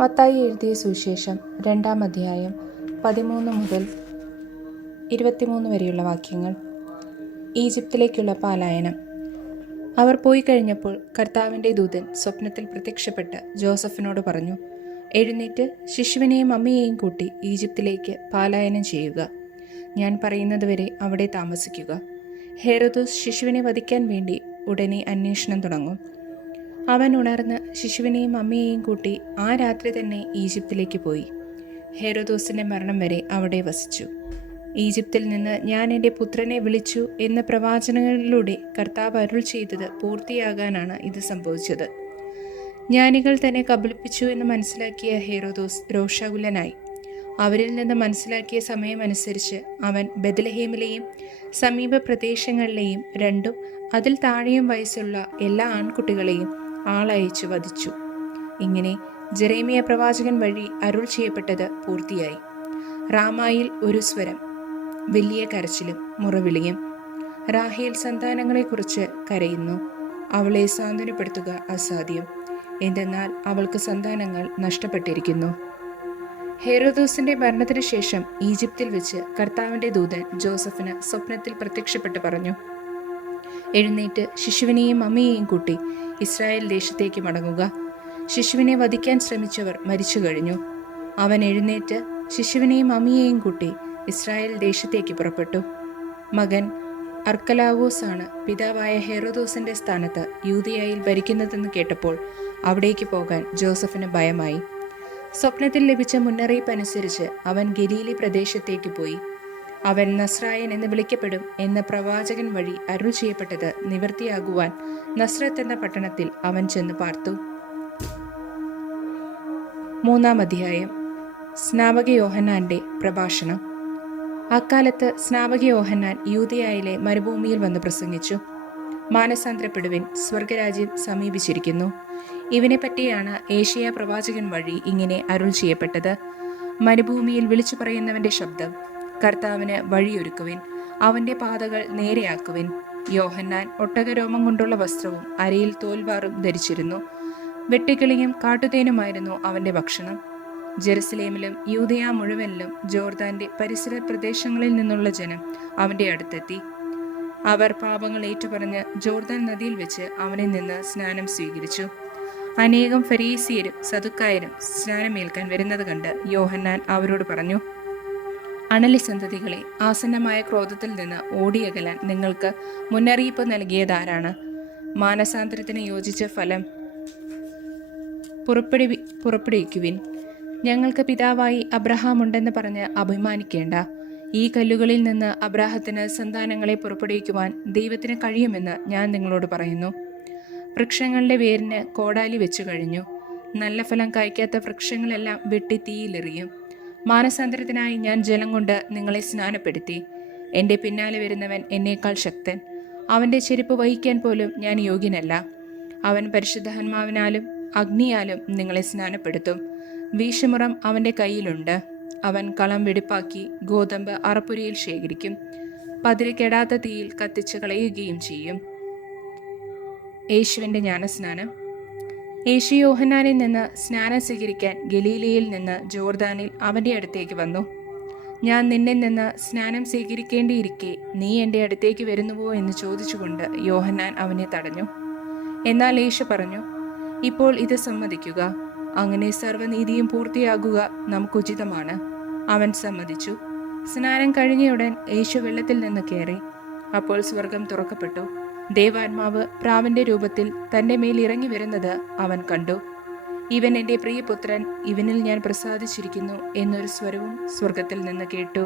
മത്തായി എഴുതിയ സുവിശേഷം 2-ാം അധ്യായം 13 മുതൽ 23 വരെയുള്ള വാക്യങ്ങൾ. ഈജിപ്തിലേക്കുള്ള പലായനം. അവർ പോയി കഴിഞ്ഞപ്പോൾ കർത്താവിൻ്റെ ദൂതൻ സ്വപ്നത്തിൽ പ്രത്യക്ഷപ്പെട്ട് ജോസഫിനോട് പറഞ്ഞു, എഴുന്നേറ്റ് ശിശുവിനെയും അമ്മയെയും കൂട്ടി ഈജിപ്തിലേക്ക് പലായനം ചെയ്യുക. ഞാൻ പറയുന്നതുവരെ അവിടെ താമസിക്കുക. ഹേരോദോസ് ശിശുവിനെ വധിക്കാൻ വേണ്ടി ഉടനെ അന്വേഷണം തുടങ്ങും. അവൻ ഉണർന്ന് ശിശുവിനെയും അമ്മയെയും കൂട്ടി ആ രാത്രി തന്നെ ഈജിപ്തിലേക്ക് പോയി. ഹേരോദോസിൻ്റെ മരണം വരെ അവിടെ വസിച്ചു. ഈജിപ്തിൽ നിന്ന് ഞാൻ എൻ്റെ പുത്രനെ വിളിച്ചു എന്ന പ്രവാചനങ്ങളിലൂടെ കർത്താവ് അരുൾ ചെയ്തത് പൂർത്തിയാകാനാണ് ഇത് സംഭവിച്ചത്. ജ്ഞാനികൾ തന്നെ കബളിപ്പിച്ചു എന്ന് മനസ്സിലാക്കിയ ഹേരോദോസ് രോഷാകുലനായി. അവരിൽ നിന്ന് മനസ്സിലാക്കിയ സമയമനുസരിച്ച് അവൻ ബെത്ലഹേമിലെയും സമീപ പ്രദേശങ്ങളിലെയും 2 അതിൽ താഴെയും വയസ്സുള്ള എല്ലാ ആൺകുട്ടികളെയും ആളയച്ചു വധിച്ചു. ഇങ്ങനെ ജെറേമിയ പ്രവാചകൻ വഴി അരുൾ ചെയ്യപ്പെട്ടത് പൂർത്തിയായി. റാമായിൽ ഒരു സ്വരം, വലിയ കരച്ചിലും മുറവിളിയും. റാഹേൽ സന്താനങ്ങളെക്കുറിച്ച് കരയുന്നു. അവളെ സാന്ത്വനപ്പെടുത്തുക അസാധ്യം, എന്തെന്നാൽ അവൾക്ക് സന്താനങ്ങൾ നഷ്ടപ്പെട്ടിരിക്കുന്നു. ഹേരോദോസിന്റെ മരണത്തിനു ശേഷം ഈജിപ്തിൽ വെച്ച് കർത്താവിൻ്റെ ദൂതൻ ജോസഫിന് സ്വപ്നത്തിൽ പ്രത്യക്ഷപ്പെട്ട് പറഞ്ഞു, എഴുന്നേറ്റ് ശിശുവിനെയും അമ്മയെയും കൂട്ടി ഇസ്രായേൽ ദേശത്തേക്ക് മടങ്ങുക. ശിശുവിനെ വധിക്കാൻ ശ്രമിച്ചവർ മരിച്ചു കഴിഞ്ഞു. അവൻ എഴുന്നേറ്റ് ശിശുവിനെയും അമ്മയെയും കൂട്ടി ഇസ്രായേൽ ദേശത്തേക്ക് പുറപ്പെട്ടു. മകൻ അർക്കലാവോസ് ആണ് പിതാവായ ഹെറോദോസിന്റെ സ്ഥാനത്ത് യൂദയായിൽ ഭരിക്കുന്നതെന്ന് കേട്ടപ്പോൾ അവിടേക്ക് പോകാൻ ജോസഫിന് ഭയമായി. സ്വപ്നത്തിൽ ലഭിച്ച മുന്നറിയിപ്പ് അനുസരിച്ച് അവൻ ഗലീലി പ്രദേശത്തേക്ക് പോയി. അവൻ നസ്രായൻ എന്ന് വിളിക്കപ്പെടും എന്ന പ്രവാചകൻ വഴി അരുൾ ചെയ്യപ്പെട്ടത് നിവൃത്തിയാകുവാൻ നസ്രത്ത് എന്ന പട്ടണത്തിൽ അവൻ ചെന്ന് പാർത്തു. 3-ാം അധ്യായം. സ്നാപക യോഹന്നാന്റെ പ്രഭാഷണം. അക്കാലത്ത് സ്നാപക യോഹന്നാൻ യൂദയായിലെ മരുഭൂമിയിൽ വന്ന് പ്രസംഗിച്ചു, മാനസാന്തരപ്പെടുവിൻ, സ്വർഗരാജ്യം സമീപിച്ചിരിക്കുന്നു. ഇവനെ പറ്റിയാണ് ഏശയ്യാ പ്രവാചകൻ വഴി ഇങ്ങനെ അരുൾ ചെയ്യപ്പെട്ടത്. മരുഭൂമിയിൽ വിളിച്ചു പറയുന്നവന്റെ ശബ്ദം, കർത്താവിന് വഴിയൊരുക്കുവിൻ, അവന്റെ പാതകൾ നേരെയാക്കുവിൻ. യോഹന്നാൻ ഒട്ടകരോമം കൊണ്ടുള്ള വസ്ത്രവും അരയിൽ തോൽവാറും ധരിച്ചിരുന്നു. വെട്ടുകിളിയും കാട്ടുതേനുമായിരുന്നു അവന്റെ ഭക്ഷണം. ജെറുസലേമിലും യൂദയ മുഴുവനിലും ജോർദാന്റെ പരിസര പ്രദേശങ്ങളിൽ നിന്നുള്ള ജനം അവന്റെ അടുത്തെത്തി. അവർ പാപങ്ങൾ ഏറ്റുപറഞ്ഞ് ജോർദാൻ നദിയിൽ വെച്ച് അവനിൽ നിന്ന് സ്നാനം സ്വീകരിച്ചു. അനേകം ഫരീസിയരും സദുക്കായരും സ്നാനമേൽക്കാൻ വരുന്നത് കണ്ട് യോഹന്നാൻ അവരോട് പറഞ്ഞു, അണലി സന്തതികളെ, ആസന്നമായ ക്രോധത്തിൽ നിന്ന് ഓടിയകലാൻ നിങ്ങൾക്ക് മുന്നറിയിപ്പ് നൽകിയതാരാണ്? മാനസാന്തരത്തിന് യോജിച്ച ഫലം പുറപ്പെടുവിക്കുവിൻ. ഞങ്ങൾക്ക് പിതാവായി അബ്രഹാം ഉണ്ടെന്ന് പറഞ്ഞ് അഭിമാനിക്കേണ്ട. ഈ കല്ലുകളിൽ നിന്ന് അബ്രാഹത്തിന് സന്താനങ്ങളെ പുറപ്പെടുവിക്കുവാൻ ദൈവത്തിന് കഴിയുമെന്ന് ഞാൻ നിങ്ങളോട് പറയുന്നു. വൃക്ഷങ്ങളുടെ വേരിന് കോടാലി വെച്ചു കഴിഞ്ഞു. നല്ല ഫലം കായ്ക്കാത്ത വൃക്ഷങ്ങളെല്ലാം വെട്ടി തീയിലെറിയും. മാനസാന്തരത്തിനായി ഞാൻ ജലം കൊണ്ട് നിങ്ങളെ സ്നാനപ്പെടുത്തി. എൻ്റെ പിന്നാലെ വരുന്നവൻ എന്നേക്കാൾ ശക്തൻ. അവൻ്റെ ചെരുപ്പ് വഹിക്കാൻ പോലും ഞാൻ യോഗ്യനല്ല. അവൻ പരിശുദ്ധാത്മാവിനാലും അഗ്നിയാലും നിങ്ങളെ സ്നാനപ്പെടുത്തും. വീശുമുറം അവൻ്റെ കയ്യിലുണ്ട്. അവൻ കളം വെടിപ്പാക്കി ഗോതമ്പ് അറപ്പുരയിൽ ശേഖരിക്കും. പതിര് കെടാത്ത തീയിൽ കത്തിച്ച് കളയുകയും ചെയ്യും. യേശുവിൻ്റെ ജ്ഞാനസ്നാനം. യേശു യോഹന്നാനിൽ നിന്ന് സ്നാനം സ്വീകരിക്കാൻ ഗലീലയിൽ നിന്ന് ജോർദാനിൽ അവൻ്റെ അടുത്തേക്ക് വന്നു. ഞാൻ നിന്നിൽ നിന്ന് സ്നാനം സ്വീകരിക്കേണ്ടിയിരിക്കെ നീ എൻ്റെ അടുത്തേക്ക് വരുന്നുവോ എന്ന് ചോദിച്ചുകൊണ്ട് യോഹന്നാൻ അവനെ തടഞ്ഞു. എന്നാൽ യേശു പറഞ്ഞു, ഇപ്പോൾ ഇത് സമ്മതിക്കുക. അങ്ങനെ സർവ്വനീതിയും പൂർത്തിയാകുക നമുക്കുചിതമാണ്. അവൻ സമ്മതിച്ചു. സ്നാനം കഴിഞ്ഞയുടൻ യേശു വെള്ളത്തിൽ നിന്ന് കയറി. അപ്പോൾ സ്വർഗം തുറക്കപ്പെട്ടു. ദേവാത്മാവ് പ്രാവിന്റെ രൂപത്തിൽ തൻ്റെ മേൽ ഇറങ്ങി വരുന്നത് അവൻ കണ്ടു. ഇവൻ എൻ്റെ പ്രിയപുത്രൻ, ഇവനിൽ ഞാൻ പ്രസാദിച്ചിരിക്കുന്നു എന്നൊരു സ്വരവും സ്വർഗത്തിൽ നിന്ന് കേട്ടു.